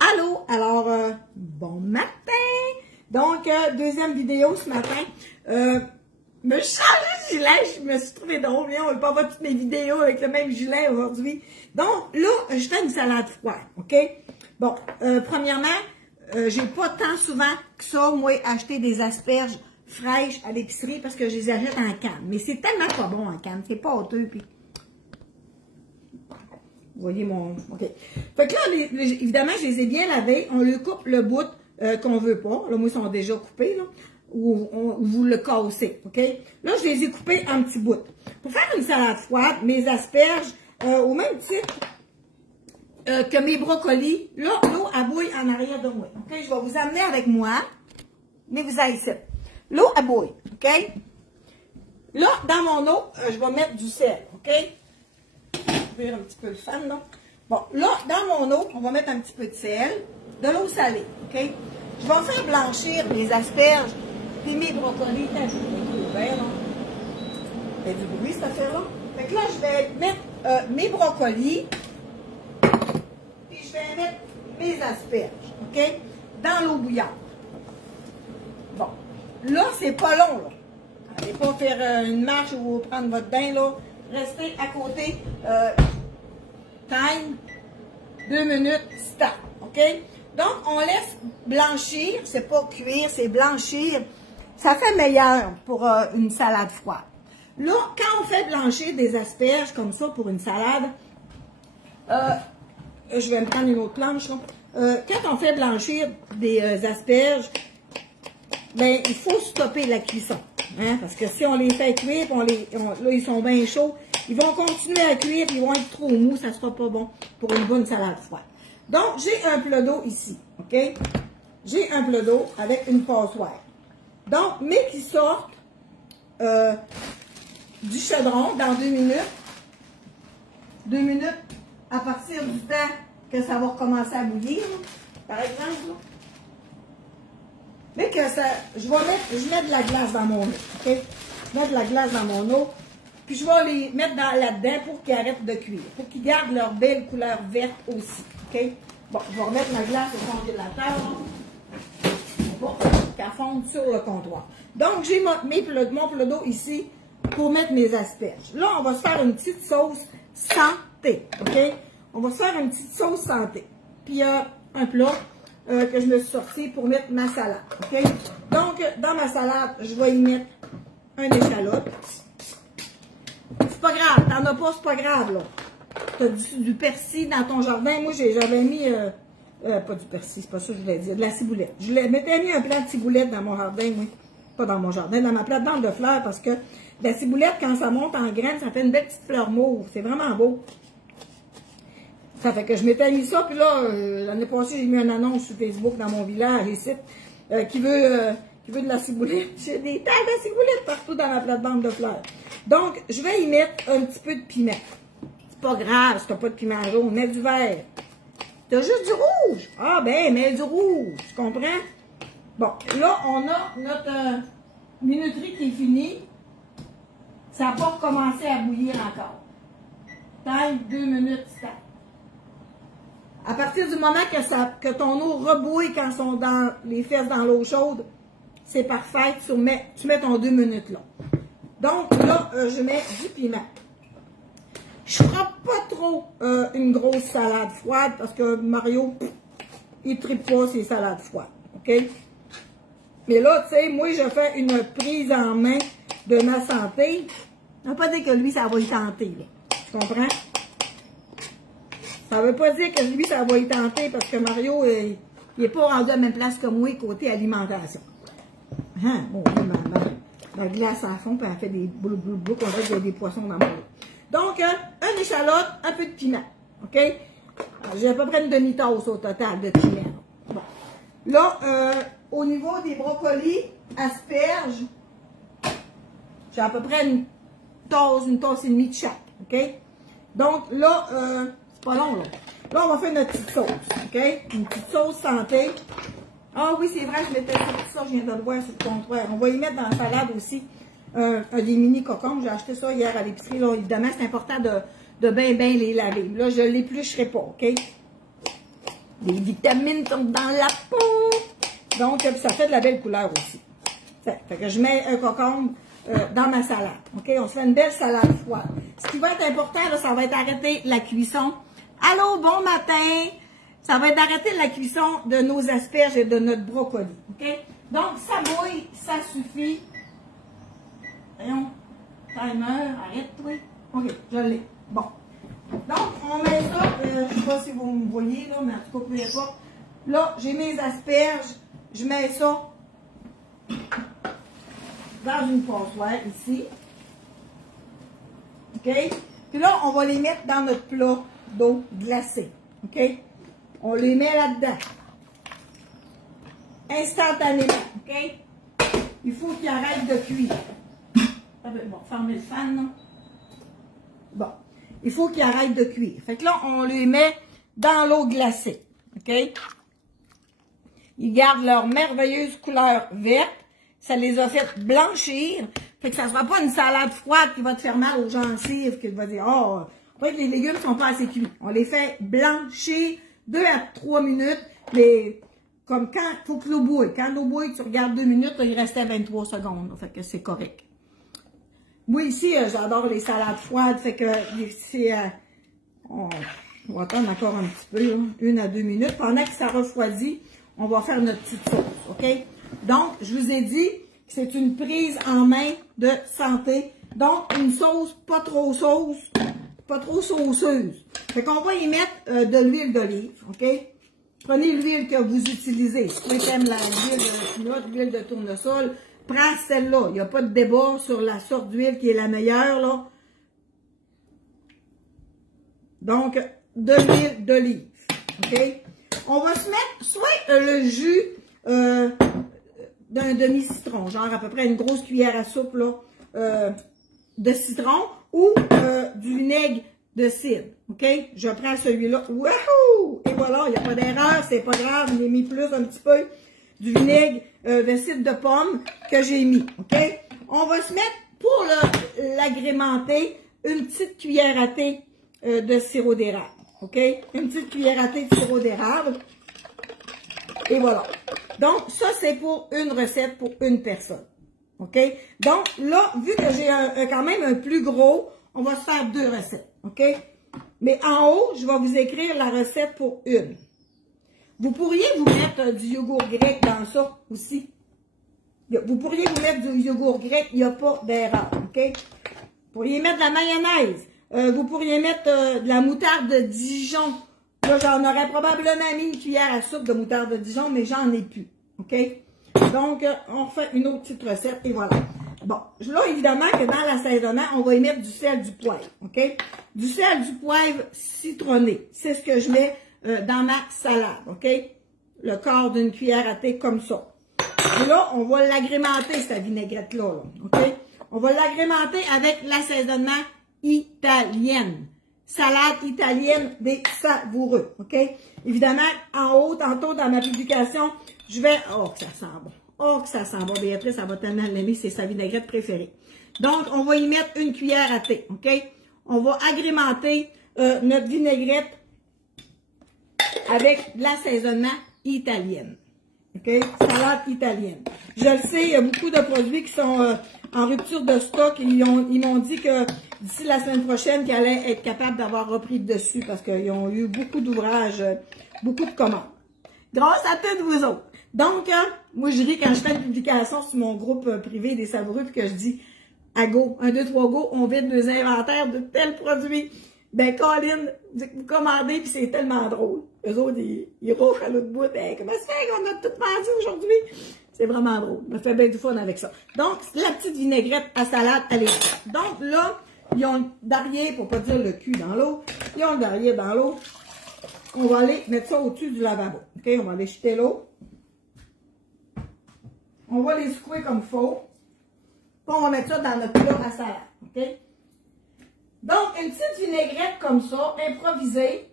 Allô, alors, bon matin! Donc, deuxième vidéo ce matin. Me changer de gilet, je me suis trouvé drôle. On ne veut pas voir toutes mes vidéos avec le même gilet aujourd'hui. Donc, là, je fais une salade froide, OK? Bon, premièrement, j'ai pas tant souvent que ça, moi, acheter des asperges fraîches à l'épicerie parce que je les achète en canne. Mais c'est tellement pas bon en canne, c'est pâteux, puis... Vous voyez mon... OK. Fait que là, évidemment, je les ai bien lavés. On le coupe le bout qu'on veut pas. Là, moi, ils sont déjà coupés, là. Ou vous le cassez, OK? Là, je les ai coupés en petits bouts. Pour faire une salade froide, mes asperges, au même titre que mes brocolis, là, l'eau à bouille en arrière de moi. OK? Je vais vous amener avec moi. Mais vous allez ici. L'eau à bouille, OK? Là, dans mon eau, je vais mettre du sel, OK? Un petit peu le fan, là. Bon, là, dans mon eau, on va mettre un petit peu de sel, de l'eau salée, OK? Je vais faire blanchir les asperges et mes brocolis. T'as vu, ouvert, là. Il y a du bruit, cette affaire-là. Fait que là, je vais mettre mes brocolis, puis je vais mettre mes asperges, OK? Dans l'eau bouillante. Bon, là, c'est pas long, là. Allez pas faire une marche ou prendre votre bain, là. Restez à côté. Time. 2 minutes. Stop. OK? Donc, on laisse blanchir. C'est pas cuire, c'est blanchir. Ça fait meilleur pour une salade froide. Là, quand on fait blanchir des asperges comme ça pour une salade, je vais me prendre une autre planche. Là. Quand on fait blanchir des asperges, ben, il faut stopper la cuisson. Hein, parce que si on les fait cuire, là, ils sont bien chauds, ils vont continuer à cuire, ils vont être trop mous, ça ne sera pas bon pour une bonne salade froide. Donc, j'ai un plat d'eau ici, OK? J'ai un plat d'eau avec une passoire. Donc, mais qui sortent du chaudron dans 2 minutes. 2 minutes à partir du temps que ça va recommencer à bouillir, là, par exemple. Là. Mais que ça, je mets de la glace dans mon eau, OK? Je mets de la glace dans mon eau, puis je vais les mettre là-dedans pour qu'ils arrêtent de cuire, pour qu'ils gardent leur belle couleur verte aussi, OK? Bon, je vais remettre ma glace au congélateur, pour qu'elle fonde sur le comptoir. Donc, j'ai mon plat d'eau ici pour mettre mes asperges. Là, on va se faire une petite sauce santé, OK? On va se faire une petite sauce santé. Puis, il y a un plat que je me suis sorti pour mettre ma salade, OK? Donc, dans ma salade, je vais y mettre un échalote. C'est pas grave, t'en as pas, c'est pas grave, là. T'as du persil dans ton jardin. Moi, j'avais mis, pas du persil, c'est pas ça que je voulais dire, de la ciboulette. Je m'étais mis un plant de ciboulette dans mon jardin, oui. Pas dans mon jardin, dans ma plate-bande de fleurs, parce que la ciboulette, quand ça monte en graines, ça fait une belle petite fleur mauve. C'est vraiment beau. Ça fait que je m'étais mis ça, puis là, l'année passée, j'ai mis une annonce sur Facebook dans mon village, ici, qui veut de la ciboulette. J'ai des tas de ciboulette partout dans la plate-bande de fleurs. Donc, je vais y mettre un petit peu de piment. C'est pas grave si t'as pas de piment jaune, mets du vert. T'as juste du rouge. Ah ben, mets du rouge, tu comprends? Bon, là, on a notre minuterie qui est finie. Ça n'a pas recommencé à bouillir encore. Time, 2 minutes, stop. À partir du moment que ton eau rebouille quand ils sont dans les fesses dans l'eau chaude, c'est parfait. Tu mets ton 2 minutes là. Donc là, je mets du piment. Je ne ferai pas trop une grosse salade froide parce que Mario, il ne tripe pas ses salades froides. OK? Mais là, tu sais, moi, je fais une prise en main de ma santé. Ça ne veut pas dire que lui, ça va y tenter. Là. Tu comprends? Ça ne veut pas dire que lui, ça va y tenter parce que Mario, il n'est pas rendu à la même place que moi côté alimentation. Hein? Bon, ma glace à fond, puis elle fait des boulou, on dirait qu'il y a des poissons dans mon eau. Donc, un échalote, un peu de piment. OK? J'ai à peu près une demi-tasse au total de piment. Bon. Là, au niveau des brocolis, asperges, j'ai à peu près une tasse et demie de chaque. OK? Donc, là, c'est pas long, là. Là, on va faire notre petite sauce. OK? Une petite sauce santé. Ah oui, c'est vrai, je m'étais sorti ça, je viens de le voir sur le comptoir. On va y mettre dans la salade aussi des mini cocombes. J'ai acheté ça hier à l'épicerie. Là, évidemment, c'est important de bien les laver. Là, je ne l'éplucherai pas, OK? Des vitamines sont dans la peau. Donc, ça fait de la belle couleur aussi. Fait que je mets un concombre dans ma salade. OK? On se fait une belle salade froide. Ce qui va être important, là, ça va être arrêter la cuisson. Allô, bon matin! Ça va être d'arrêter la cuisson de nos asperges et de notre brocoli. OK? Donc, ça bouille, ça suffit. Voyons. Timer, arrête-toi. OK, je l'ai. Bon. Donc, on met ça, je ne sais pas si vous me voyez, là, mais en tout cas, peu importe. Là, j'ai mes asperges. Je mets ça dans une passoire ici. OK? Puis là, on va les mettre dans notre plat d'eau glacée. OK? On les met là-dedans. Instantanément. OK? Il faut qu'ils arrêtent de cuire. Bon, fermez le fan, là. Bon. Il faut qu'ils arrêtent de cuire. Fait que là, on les met dans l'eau glacée. OK? Ils gardent leur merveilleuse couleur verte. Ça les a fait blanchir. Fait que ça ne sera pas une salade froide qui va te faire mal aux gencives, qui va dire, oh, en fait, les légumes ne sont pas assez cuits. On les fait blanchir 2 à 3 minutes, mais comme quand il faut que l'eau bouille. Quand l'eau bouille, tu regardes 2 minutes, là, il restait 23 secondes. Là, fait que c'est correct. Moi, ici, j'adore les salades froides. Fait que c'est... on va attendre encore un petit peu, là, 1 à 2 minutes. Pendant que ça refroidit, on va faire notre petite sauce, OK? Donc, je vous ai dit que c'est une prise en main de santé. Donc, une sauce pas trop sauceuse. Fait qu'on va y mettre de l'huile d'olive, OK? Prenez l'huile que vous utilisez. Si vous aimez l'huile de pinot, l'huile de tournesol, prends celle-là. Il n'y a pas de débat sur la sorte d'huile qui est la meilleure, là. Donc, de l'huile d'olive, OK? On va se mettre soit le jus d'un demi-citron, genre à peu près une grosse cuillère à soupe là, de citron ou du vinaigre de cidre. OK? Je prends celui-là. Wouhou! Et voilà, il n'y a pas d'erreur, c'est pas grave, je l'ai mis plus un petit peu du vinaigre de cidre de pomme que j'ai mis. OK? On va se mettre, pour l'agrémenter, une petite cuillère à thé de sirop d'érable. OK? Une petite cuillère à thé de sirop d'érable. Et voilà. Donc, ça, c'est pour une recette pour une personne. OK? Donc, là, vu que j'ai quand même un plus gros, on va se faire 2 recettes. OK? Mais en haut, je vais vous écrire la recette pour une. Vous pourriez vous mettre du yogourt grec dans ça aussi. Vous pourriez vous mettre du yogourt grec, il n'y a pas d'erreur. OK? Vous pourriez mettre de la mayonnaise. Vous pourriez mettre de la moutarde de Dijon. Là, j'en aurais probablement mis une cuillère à soupe de moutarde de Dijon, mais j'en ai plus. OK? Donc, on fait une autre petite recette et voilà. Bon, là, évidemment que dans l'assaisonnement, on va y mettre du sel, du poivre. OK? Du sel, du poivre citronné. C'est ce que je mets dans ma salade. OK? Le quart d'une cuillère à thé comme ça. Et là, on va l'agrémenter, cette vinaigrette-là. Là, OK? On va l'agrémenter avec l'assaisonnement italienne. Salade italienne des savoureux. OK? Évidemment, en haut, tantôt, dans ma publication, je vais... Oh, que ça sent bon. Oh, que ça sent bon. Béatrice, ça va tellement l'aimer. C'est sa vinaigrette préférée. Donc, on va y mettre une cuillère à thé. OK? On va agrémenter notre vinaigrette avec de l'assaisonnement italienne. OK? Salade italienne. Je le sais, il y a beaucoup de produits qui sont en rupture de stock. Ils m'ont dit que d'ici la semaine prochaine, qu'ils allaient être capables d'avoir repris le dessus parce qu'ils ont eu beaucoup d'ouvrages, beaucoup de commandes. Grâce à toutes vous autres. Donc, moi, je ris quand je fais une publication sur mon groupe privé des savoureux puis que je dis à go, 1, 2, 3, go, on vide nos inventaires de tels produits. Ben, Colin, vous commandez puis c'est tellement drôle. Eux autres, ils rochent à l'autre bout. Ben, comment ça fait qu'on a tout vendu aujourd'hui? C'est vraiment drôle. Je me fais bien du fun avec ça. Donc, la petite vinaigrette à salade, elle est prête. Donc, là, ils ont le derrière, pour pas dire le cul dans l'eau. Ils ont le derrière dans l'eau. On va aller mettre ça au-dessus du lavabo. OK? On va aller jeter l'eau. On va les secouer comme il faut. Puis on va mettre ça dans notre plat à salade. OK? Donc, une petite vinaigrette comme ça, improvisée.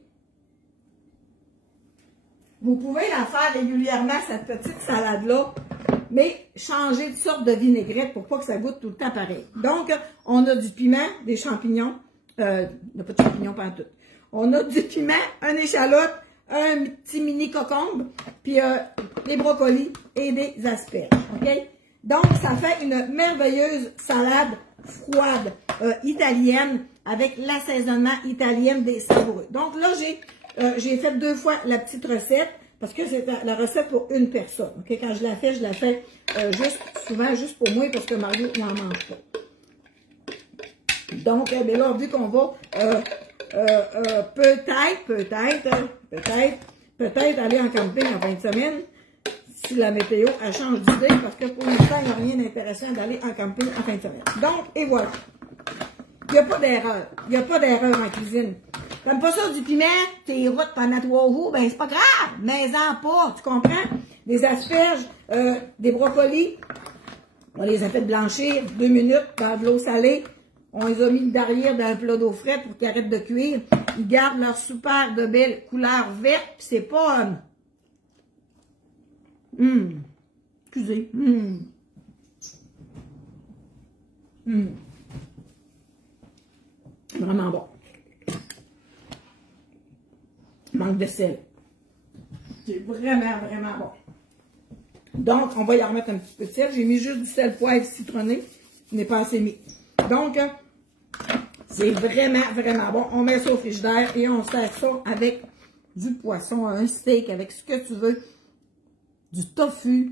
Vous pouvez la faire régulièrement, cette petite salade-là, mais changer de sorte de vinaigrette pour pas que ça goûte tout le temps pareil. Donc, on a du piment, des champignons, il n'y a pas de champignons pas tout. On a du piment, une échalote, un petit mini cocombe, puis des brocolis et des asperges, OK? Donc, ça fait une merveilleuse salade froide italienne avec l'assaisonnement italien des savoureux. Donc là, j'ai fait 2 fois la petite recette parce que c'est la recette pour une personne. Okay? Quand je la fais souvent juste pour moi parce que Mario n'en mange pas. Donc, bien là, vu qu'on va peut-être aller en camping en fin de semaine, si la météo elle change d'idée, parce que pour l'instant, il n'y a rien d'intéressant d'aller en camping en fin de semaine. Donc, et voilà. Il n'y a pas d'erreur. Il n'y a pas d'erreur en cuisine. T'aimes pas ça du piment, t'es routes pendant 3 jours, ben c'est pas grave, mais-en pas, tu comprends? Des asperges, des brocolis, on les a fait blanchir 2 minutes dans de l'eau salée. On les a mis derrière dans un plat d'eau frette pour qu'ils arrêtent de cuire. Ils gardent leur super de belle couleur verte, puis c'est pas... Excusez. Vraiment bon. Manque de sel. C'est vraiment, vraiment bon. Donc, on va y en remettre un petit peu de sel. J'ai mis juste du sel poivre citronné. Je n'ai pas assez mis. Donc, c'est vraiment, vraiment bon. On met ça au frigidaire et on sert ça avec du poisson, un steak, avec ce que tu veux, du tofu.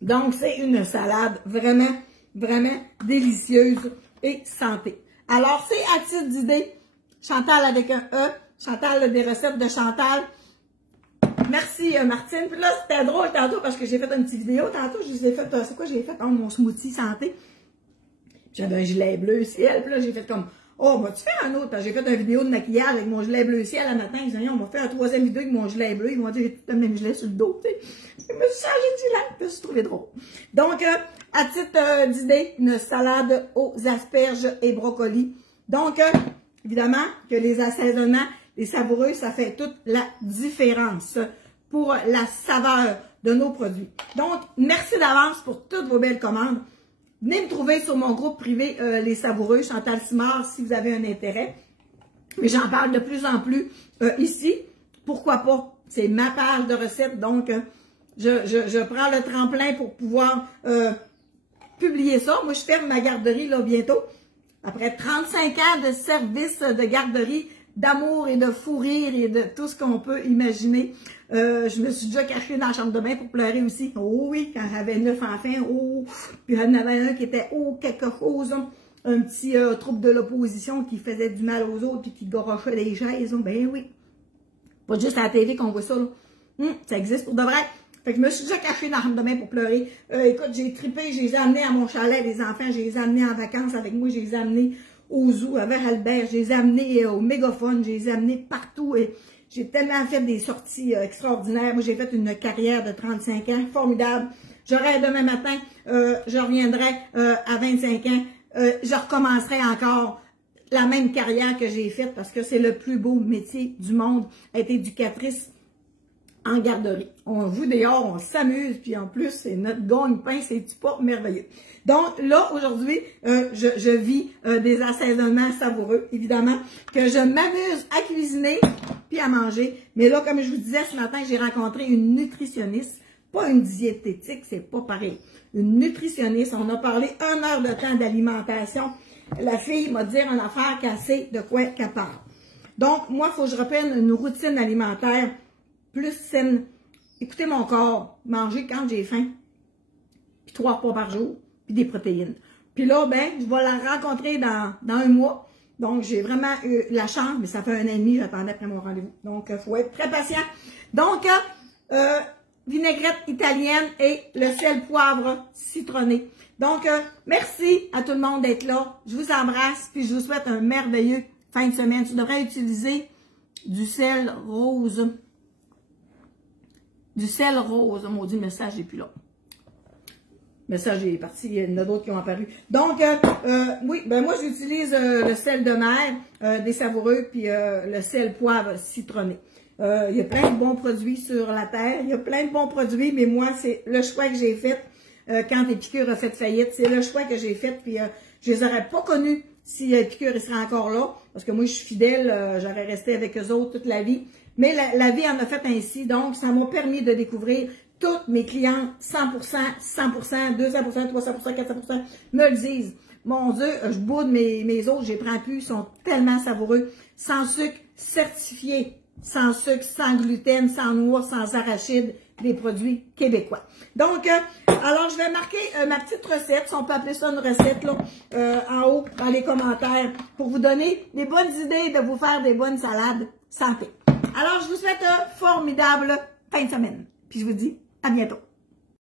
Donc, c'est une salade vraiment, vraiment délicieuse et santé. Alors, c'est à titre d'idée, Chantal avec un E, Chantal des recettes de Chantal. Merci Martine. Puis là, c'était drôle tantôt parce que j'ai fait une petite vidéo. Tantôt, je vous ai fait, c'est quoi j'ai fait? Oh, mon smoothie santé. J'avais un gilet bleu ciel. Puis là, j'ai fait comme, oh, vas-tu faire un autre? J'ai fait une vidéo de maquillage avec mon gilet bleu ciel le matin. Ils ont dit, on m'a fait un 3e vidéo avec mon gilet bleu. Ils m'ont dit, j'ai tout le même gilet sur le dos. Tu sais. Je me suis changé de gilet. Je me suis trouvé drôle. Donc, à titre d'idée, une salade aux asperges et brocolis. Donc, évidemment, que les assaisonnements, les savoureux, ça fait toute la différence pour la saveur de nos produits. Donc, merci d'avance pour toutes vos belles commandes. Venez me trouver sur mon groupe privé Les Savoureux, Chantal Simard, si vous avez un intérêt. Mais j'en parle de plus en plus ici. Pourquoi pas? C'est ma page de recettes, donc je prends le tremplin pour pouvoir publier ça. Moi, je ferme ma garderie là bientôt. Après 35 ans de service de garderie, d'amour et de fou rire et de tout ce qu'on peut imaginer. Je me suis déjà cachée dans la chambre de bain pour pleurer aussi. Oh oui, quand j'avais 9 enfants, oh, puis il y en avait un qui était, oh, quelque chose, un petit troupe de l'opposition qui faisait du mal aux autres puis qui gorochait les chaises. Ben oui. Pas juste à la télé qu'on voit ça, là. Ça existe pour de vrai. Fait que je me suis déjà cachée dans la chambre de bain pour pleurer. Écoute, j'ai trippé, je les ai amenés à mon chalet, les enfants, je les ai amenés en vacances avec moi, je les ai amenés au zoo avec Albert, je les ai amenés au mégaphone, je les ai amenés partout et j'ai tellement fait des sorties extraordinaires. Moi, j'ai fait une carrière de 35 ans, formidable. J'aurai demain matin, je reviendrai à 25 ans, je recommencerai encore la même carrière que j'ai faite parce que c'est le plus beau métier du monde, être éducatrice en garderie. On joue dehors, on s'amuse, puis en plus, c'est notre gagne-pain, c'est pas merveilleux. Donc là, aujourd'hui, je vis des assaisonnements savoureux, évidemment, que je m'amuse à cuisiner puis à manger. Mais là, comme je vous disais ce matin, j'ai rencontré une nutritionniste, pas une diététique, c'est pas pareil. Une nutritionniste, on a parlé 1 heure de temps d'alimentation. La fille m'a dit une affaire cassée de quoi qu'elle parle. Donc, moi, il faut que je reprenne une routine alimentaire plus saine. Écoutez mon corps, manger quand j'ai faim, puis 3 repas par jour, puis des protéines. Puis là, ben, je vais la rencontrer dans 1 mois. Donc, j'ai vraiment eu la chance, mais ça fait 1 an et demi, j'attendais après mon rendez-vous. Donc, il faut être très patient. Donc, vinaigrette italienne et le sel poivre citronné. Donc, merci à tout le monde d'être là. Je vous embrasse, puis je vous souhaite un merveilleux fin de semaine. Tu devrais utiliser du sel rose. Du sel rose. Oh, maudit, le message n'est plus là. Le message est parti. Il y en a d'autres qui ont apparu. Donc, oui, ben moi, j'utilise le sel de mer, des savoureux, puis le sel poivre citronné. Il y a plein de bons produits sur la terre. Il y a plein de bons produits, mais moi, c'est le choix que j'ai fait quand Épicure a fait faillite. C'est le choix que j'ai fait, puis je les aurais pas connus si Épicure serait encore là. Parce que moi, je suis fidèle, j'aurais resté avec eux autres toute la vie. Mais la vie en a fait ainsi, donc ça m'a permis de découvrir toutes mes clientes 100%, 100%, 200%, 300%, 400% me le disent. Mon Dieu, je boude mes os, je les prends plus, ils sont tellement savoureux. Sans sucre, certifié. Sans sucre, sans gluten, sans noix, sans arachides, des produits québécois. Donc, alors je vais marquer ma petite recette, si on peut appeler ça une recette, là, en haut, dans les commentaires, pour vous donner des bonnes idées de vous faire des bonnes salades santé. Alors, je vous souhaite une formidable fin de semaine. Puis je vous dis à bientôt.